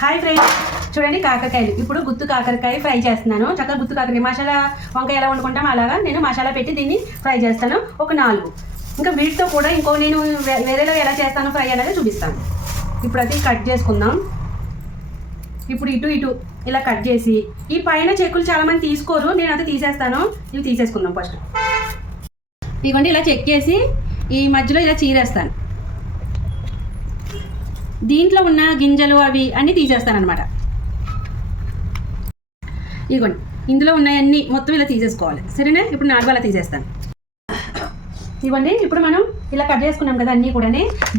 Hi friends. చూడండి కాకరకాయలు. ఇప్పుడు గుత్తు కాకరకాయ ఫ్రై చేస్తున్నాను. చక్కగా గుత్తు కాకరకాయ. మసాలా వంకాయ ఎలా వండుకుంటాం అలాగా నేను మసాలా పెట్టి దీన్ని ఫ్రై చేస్తాను. ఒక నాలుగు. ఇంకా వీటితో కూడా ఇంకో నేను వేరేలో ఎలా చేస్తాను ఫ్రై అనేది చూపిస్తాను. ఇప్పుడు అది కట్ చేసుకుందాం. ఇప్పుడు ఇటు ఇటు ఇలా కట్ చేసి ఈ పైన చెక్కులు చాలామంది తీసుకోరు. నేను అది తీసేస్తాను. ఇవి తీసేసుకుందాం ఫస్ట్. ఇవ్వండి ఇలా చెక్కేసి ఈ మధ్యలో ఇలా చీరేస్తాను. దీంట్లో ఉన్న గింజలు అవి అన్నీ తీసేస్తాను ఇదిగోండి ఇందులో ఉన్నాయన్నీ మొత్తం ఇలా తీసేసుకోవాలి. సరేనా? ఇప్పుడు నాలుగు అలా తీసేస్తాను. ఇదిగోండి ఇప్పుడు మనం ఇలా కట్ చేసుకున్నాం కదా అన్నీ కూడా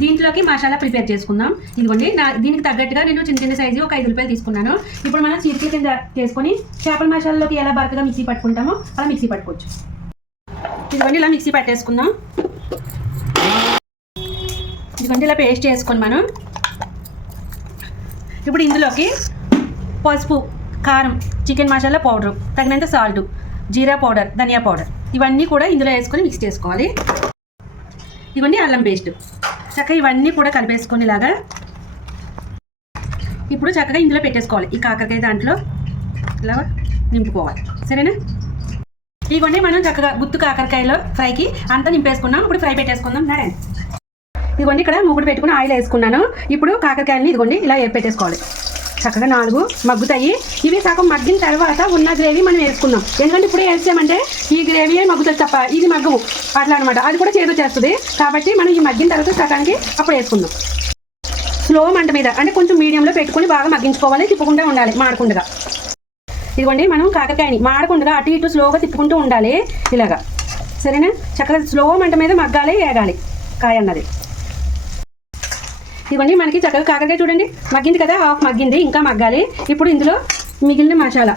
దీంట్లోకి మసాలా ప్రిపేర్ చేసుకుందాం. ఇదిగోండి నా దీనికి తగ్గట్టుగా నేను చిన్న చిన్న సైజు ఒక ఐదు రూపాయలు తీసుకున్నాను. ఇప్పుడు మనం చీరికల కింద చేసుకొని చేపల మసాలాలోకి ఎలా బరకగా మిక్సీ పట్టుకుంటామో అలా మిక్సీ పట్టుకోవచ్చు. ఇదిగోండి ఇలా మిక్సీ పట్టేసుకుందాం. ఇదిగోండి ఇలా పేస్ట్ చేసుకొని మనం ఇప్పుడు ఇందులోకి పసుపు కారం చికెన్ మసాలా పౌడర్ తగినంత సాల్ట్ జీరా పౌడర్ ధనియా పౌడర్. ఇవన్నీ కూడా ఇందులో వేసుకొని మిక్స్ చేసుకోవాలి. ఇవన్నీ అల్లం పేస్ట్. చక్కగా ఇవన్నీ కూడా కలిపేసుకొని ఇలాగా ఇప్పుడు చక్కగా ఇందులో పెట్టేసుకోవాలి. ఈ కాకరకాయ దాంట్లో ఇలా నింపుకోవాలి. సరేనా? ఇవన్నీ మనం చక్కగా గుత్తు కాకరకాయలో ఫ్రైకి అంతా నింపేసుకున్నాం. ఇప్పుడు ఫ్రై పెట్టేసుకుందాం. సరే ఇదిగోండి ఇక్కడ మూకుడు పెట్టుకుని ఆయిల్ వేసుకున్నాను. ఇప్పుడు కాకరకాయలని ఇదిగోండి ఇలా పెట్టేసుకోవాలి చక్కగా నాలుగు మగ్గుతాయి. ఇవి సగం మగ్గిన తర్వాత ఉన్న గ్రేవీ మనం వేసుకుందాం. ఎందుకంటే ఇప్పుడు వేసామంటే ఈ గ్రేవీ మగ్గుతుంది తప్ప ఇది మగ్గవు. అట్లా అనమాట అది కూడా చేదు చేస్తుంది. కాబట్టి మనం ఈ మగ్గిన తర్వాత సగానికి అప్పుడు వేసుకుందాం. స్లో మంట మీద అంటే కొంచెం మీడియంలో పెట్టుకొని బాగా మగ్గించుకోవాలి తిప్పకుండా ఉండాలి మాడకుండా. ఇదిగోండి మనం కాకరకాయని మాడకుండా అటు ఇటు స్లోగా తిప్పుకుంటూ ఉండాలి. ఇలాగా. సరేనా? చక్కగా స్లో మంట మీద మగ్గాలి వేయాలి కాయ అన్నది. ఇవన్నీ మనకి చక్కగా కాకరకాయ చూడండి. మగ్గింది కదా హాఫ్ మగ్గింది ఇంకా మగ్గాలి. ఇప్పుడు ఇందులో మిగిలిన మసాలా.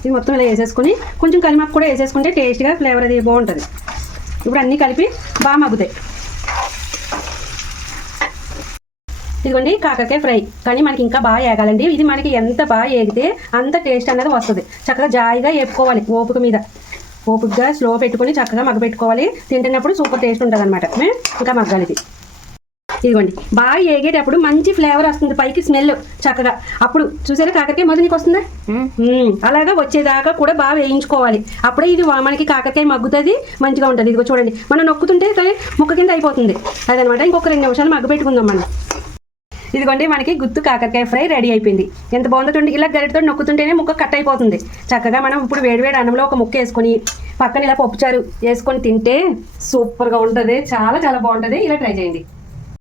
ఇది మొత్తం ఇలా వేసేసుకుని కొంచెం కలిమాకు కూడా వేసేసుకుంటే టేస్ట్గా ఫ్లేవర్ అది బాగుంటుంది. ఇప్పుడు అన్నీ కలిపి బాగా మగ్గుతాయి. ఇదిగోండి కాకరకాయ ఫ్రై. కానీ మనకి ఇంకా బాగా ఏగాలండి. ఇది మనకి ఎంత బాగా ఏగితే అంత టేస్ట్ అనేది వస్తుంది. చక్కగా జాయిగా వేపుకోవాలి ఓపిక మీద. ఓపికగా స్లో పెట్టుకొని చక్కగా మగ్గ పెట్టుకోవాలి తింటున్నప్పుడు సూపర్ టేస్ట్ ఉంటుంది అనమాట ఇంకా మగ్గాలి ఇది. ఇదిగోండి. బాగా ఏగేటప్పుడు మంచి ఫ్లేవర్ వస్తుంది. పైకి స్మెల్ చక్కగా. అప్పుడు చూసారా కాకరకాయ మొదలు నీకు వస్తుందా. అలాగా వచ్చేదాకా కూడా బాగా వేయించుకోవాలి. అప్పుడే ఇది మనకి కాకరకాయ మగ్గుతుంది మంచిగా ఉంటుంది. ఇదిగో చూడండి. మనం నొక్కుతుంటే ముక్క కింద అయిపోతుంది. అదనమాట. ఇంకొక రెండు నిమిషాలు మగ్గ పెట్టుకుందాం మనం. ఇదిగోండి మనకి గుత్తు కాకరకాయ ఫ్రై రెడీ అయిపోయింది. ఎంత బాగుందో చూడండి. ఇలా గరిటతో నొక్కుతుంటేనే ముక్క కట్ అయిపోతుంది. చక్కగా మనం ఇప్పుడు వేడివేడి అన్నంలో ఒక ముక్క వేసుకొని పక్కన ఇలా పప్పుచారు వేసుకొని తింటే సూపర్గా ఉంటుంది. చాలా చాలా బాగుంటుంది. ఇలా ట్రై చేయండి.